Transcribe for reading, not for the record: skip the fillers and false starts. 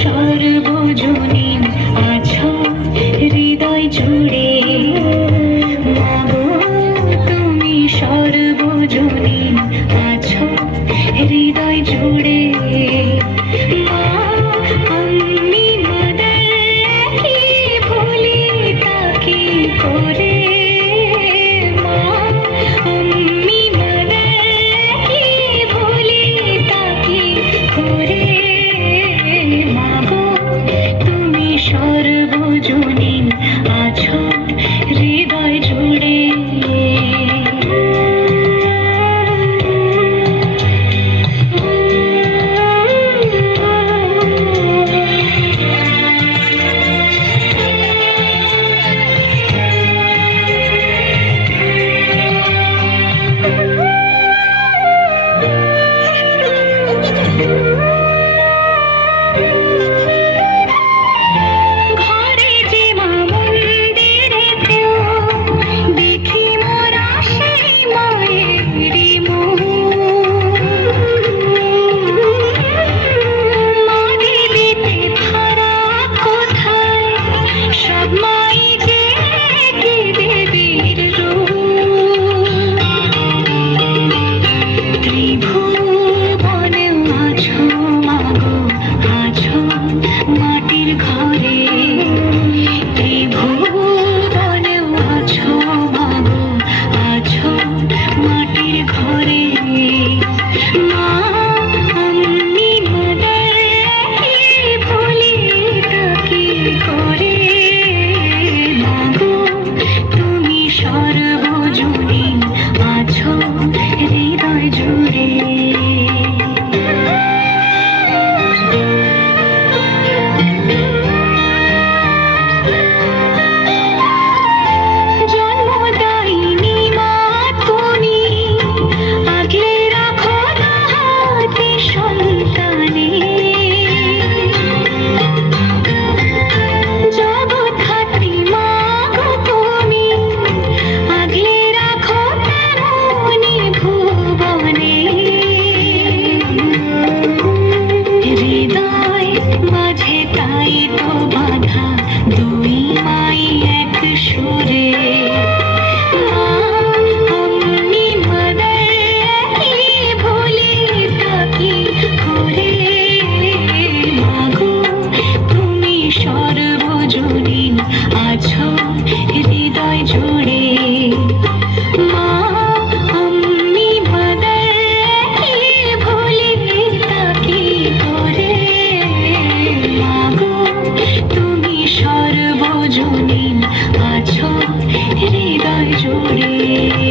সর্বজনীন আছো হৃদয় জুড়ে, মাগো তুমি সর্বজনীন আছো হৃদয় জুড়ে। মা আমি মাদার কি ভুলি তাকে করে, মা আমি মাদার কি ভুলি তাকে করে। সর্বজনীন আছো হৃদয় জুড়ে। সর্বজনীন আছো হৃদয় জুড়ে। জন্মদায়িনী মা তুমি আগলে রাখো হাতে সন্তানে, জগৎধাত্রী মা গো তুমি আগলে রাখো তেমনি ভুবনে। হৃদয় মাঝে তাই তো বাঁধা দুই মাই এক সুরে, আমি মাদার কি ভুলি তাকে করে। মাগো তুমি সর্বজনীন আছো হৃদয় জুড়ে, মা আমি মাদার কি ভুলি তাকে করে। মাগো তুমি সর্বজনীন আছো হৃদয় জুড়ে।